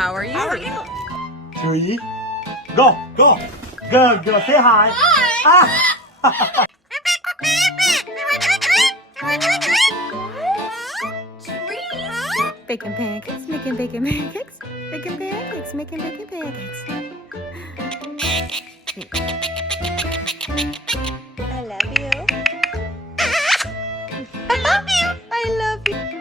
How are you? 3, go, go. Girl, girl, say hi. Ah. Bacon pancakes, making bacon pancakes, bacon pancakes, making bacon pancakes. I love you. I love you. I love you.